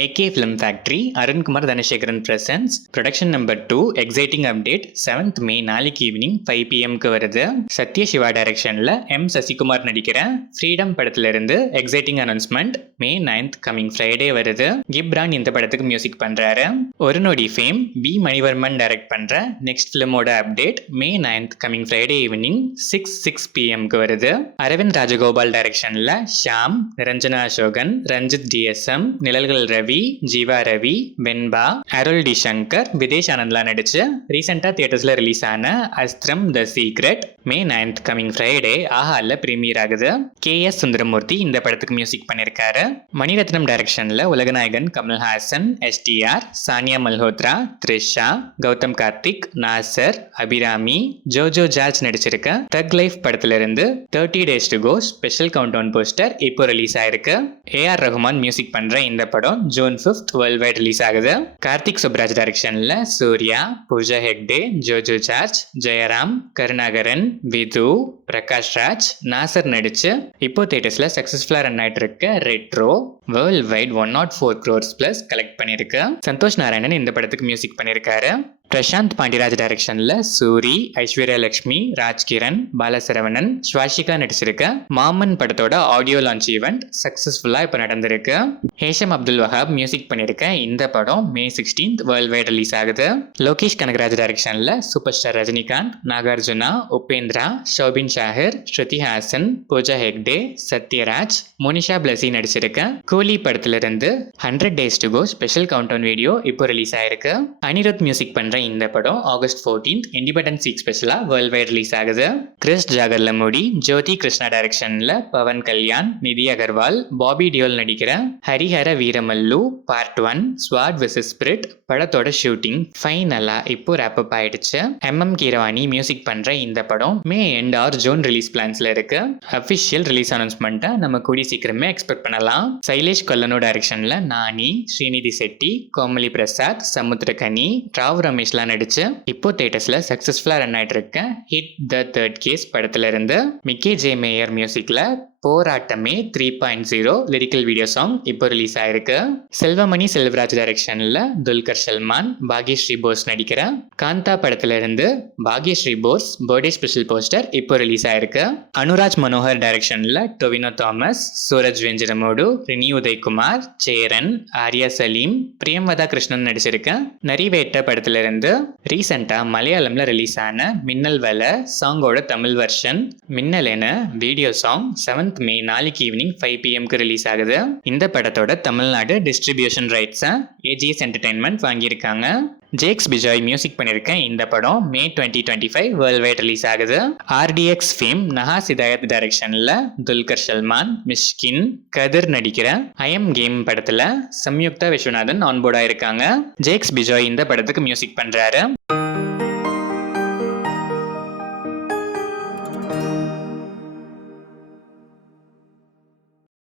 AK film factory, Arunkumar Dhanasekaran presents, production number 2, exciting update 7th May நாளைக்கு evening 5 pmக்கு வருது. சத்ய சிவா டைரக்ஷனில் M Sasikumar நடிக்கிற ஃப்ரீடம் படத்திலிருந்து exciting announcement May 9th coming Friday வருது. கிப்ரான் இந்த படத்துக்கு மியூசிக் பண்றாரு. ஒரு நொடி ஃபேம் பி மணிவர்மன் டைரக்ட் பண்ற நெக்ஸ்ட் ஃபிலிமோட update May 9th coming Friday evening 6 pmக்கு வருது. அரவிந்த் ராஜகோபால் டைரக்ஷன்ல ஷாம், நிரஞ்சனா அசோகன், ரஞ்சித் டிஎஸ்எம், நிழல்கள் ரவி, ஜீவா ரவி, வெண்பா, அருள் டி சங்கர், விதேஷ் ஆனந்த்லாம் நடிச்சு ரீசெண்டா தியேட்டர்ஸ்ல ரிலீஸ் ஆன Asthiram the secret May 9th coming Friday ஆஹால பிரீமியர் ஆகுது. KS சுந்தரமூர்த்தி இந்த படத்துக்கு மியூசிக் பண்ணிருக்காரு. மணிரத்னம் டைரக்ஷன்ல உலகநாயகன் கமல்ஹாசன், STR, சானியா மல்ஹோத்ரா, த்ரிஷா, கௌதம் கார்த்திக், நாசர், அபிராமி, ஜோஜோ ஜார்ஜ் நடிச்சிருக்க தக் லைஃப் படத்துல இருந்து 30 days to go special countdown poster இப்போ ரிலீஸ் ஆயிருக்கு. AR ரஹ்மான் மியூசிக் பண்ற இந்த படம் June 5th world wide release ஆகுது. கார்த்திக் சுப்ராஜ் டைரக்ஷன்ல சூர்யா, பூஜா ஹெக்டே, ஜோஜோ ஜார்ஜ், ஜெயராம், கருணாகரன், விது, பிரகாஷ் ராஜ், நாசர் நடிச்சு இப்போ தியேட்டர்ஸ்ல சக்சஸ்ஃபுல்லா ரன் ஆயிட்டு இருக்க retro world wide 104 crores plus collect பண்ணிருக்கு. சந்தோஷ் நாராயணன் இந்த படத்துக்கு மியூசிக் பண்ணிருக்காரு. பிரசாந்த் பாண்டியராஜ் டைரக்ஷன்ல சூரி, ஐஸ்வர்யா லட்சுமி, ராஜ்கிரண், பாலசரவணன், ஸ்வாஷிகா நடிச்சிருக்க மாமன் படத்தோட ஆடியோ லான்ச் ஈவெண்ட் சக்சஸ்ஃபுல்லா இப்ப நடந்திருக்கு. ஹேஷம் அப்துல் வஹாப் மியூசிக் பண்ணிருக்க இந்த படம் மே 16th வேர்ல்ட் வைட் ரிலீஸ் ஆகுது. லோகேஷ் கனகராஜ் டைரக்ஷன்ல சூப்பர் ஸ்டார் ரஜினிகாந்த், நாகார்ஜுனா, உபேந்திரா, ஷோபின் ஷாஹிர், ஸ்ருதி ஹாசன், பூஜா ஹெக்டே, சத்யராஜ், மோனிஷா பிளஸி நடிச்சிருக்க கூலி படத்துல இருந்து 100 days to go special countdown video இப்போ ரிலீஸ் ஆயிருக்கு. அனிருத் மியூசிக் பண்ற இந்த படம் ஆகஸ்ட் 14th இண்டிபெண்டன்ஸ் வீக் ஸ்பெஷலா வேர்ல்ட் வைட் ரிலீஸ் ஆகுது. கிறிஸ் ஜாகர்லமுடி, ஜோதி கிருஷ்ணா டைரக்ஷன்ல பவன் கல்யாண், நிதி அகர்வால், பாபி டியோல் நடிக்கிற ஹரிஹர வீரமல்லு பார்ட் 1 ஸ்வாட் vs ஸ்பிரிட் படத்தோட ஷூட்டிங் ஃபைனலா இப்போ ரேப் அப் ஆயிடுச்சு. MM கீரவாணி மியூசிக் பண்ற இந்த படம் மே எண்ட் ஆர் ஜூன் ரிலீஸ் பிளான்ஸ்ல இருக்கு. அபிஷியல் ரிலீஸ் அனௌன்ஸ்மெண்ட்டை நம்ம கூடிய சீக்கிரமே எக்ஸ்பெக்ட் பண்ணலாம். சைலேஷ் கொல்லனோ டைரக்ஷன்ல நானி, ஸ்ரீநிதி செட்டி, கோமலி பிரசாத், சமுத்திரகனி, ராவ் ரமேஷ்லாம் நடிச்சு இப்போ தியேட்டர்ஸ்ல சக்சஸ்ஃபுல்லா ரன் ஆயிட்டு இருக்க ஹிட் த தேர்ட் கேஸ் படத்துல இருந்து மிக்கே ஜே மேயர் மியூசிக்ல போராட்டமே 3.0 லிரிக்கல் வீடியோ சாங் இப்போ ரிலீஸ் ஆயிருக்கு. செல்வமணி செல்வராஜ் டைரக்ஷன்ல துல்கர் சல்மான், பாக்யஸ்ரீ போஸ் நடிக்கிற காந்தா படத்துல இருந்து Bhagyashri Borse birthday special poster இப்போ ரிலீஸ் ஆயிருக்கு. அனுராஜ் மனோகர் டைரக்ஷன்ல டொவினோ தாமஸ், சூரஜ் வெஞ்சிரமோடு, ரினி உதய்குமார், சேரன், ஆர்யா சலீம், பிரியம்வதா கிருஷ்ணன் நடிச்சிருக்க நரிவேட்ட படத்துல இருந்து ரீசெண்டா மலையாளம்ல ரிலீஸ் ஆன மின்னல் வேலை சாங்கோட தமிழ் வெர்ஷன் மின்னல் என வீடியோ சாங் 7th மே நாளைக்கு ஈவினிங் 5 pmக்கு ரிலீஸ் ஆகுது. இந்த படத்தோட தமிழ்நாடு டிஸ்ட்ரிபியூஷன் ரைட்ஸை AGS என்டர்டைன்மெண்ட் வாங்கியிருக்காங்க. ஜேக்ஸ் பிஜாய் மியூசிக் பண்ணிருக்க இந்த படம் மே 2025 வேர்ல்ட் வைட் ரிலீஸ் ஆகுது. RDX ஃபேம் நஹாஸ் இதாயத் டைரக்ஷன்ல துல்கர் சல்மான், மிஷ்கின், கதிர் நடிக்கிற I Am Game படத்துல சம்யுக்தா விஸ்வநாதன் ஆன்போர்ட் ஆயிருக்காங்க. ஜேக்ஸ் பிஜாய் இந்த படத்துக்கு மியூசிக் பண்றாரு.